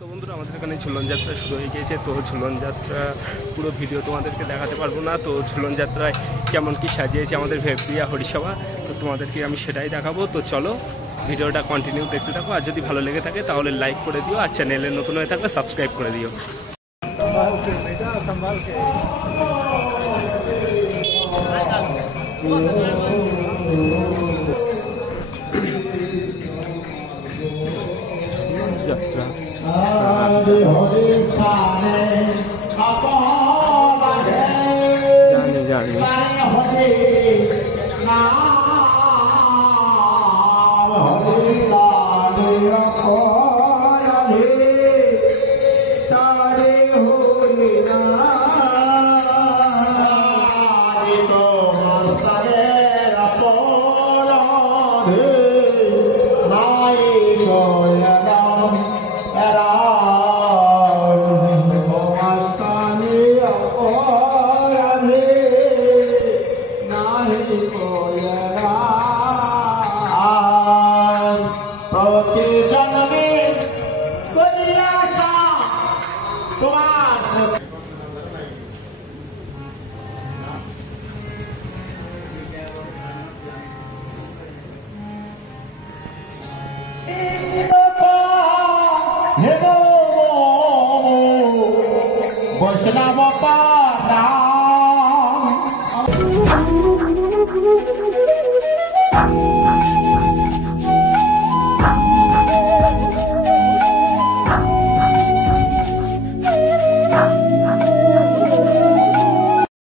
তো বন্ধুরা আমাদের এখানে ঝুলন যাত্রা শুরু হয়ে গিয়েছে। তো ঝুলন যাত্রা পুরো ভিডিও তোমাদেরকে দেখাতে পারবো না। তো ঝুলন যাত্রায় কেমন কি সাজিয়েছে আমাদের ভেবপ্রিয়া হরিসভা, তো তোমাদেরকে আমি সেটাই দেখাবো। তো চলো ভিডিওটা কন্টিনিউ দেখতে থাকো। আর যদি ভালো লেগে থাকে তাহলে লাইক করে দিও, আর চ্যানেলে নতুন হয়ে থাকলে সাবস্ক্রাইব করে দিও। যাত্রা জানি Bye.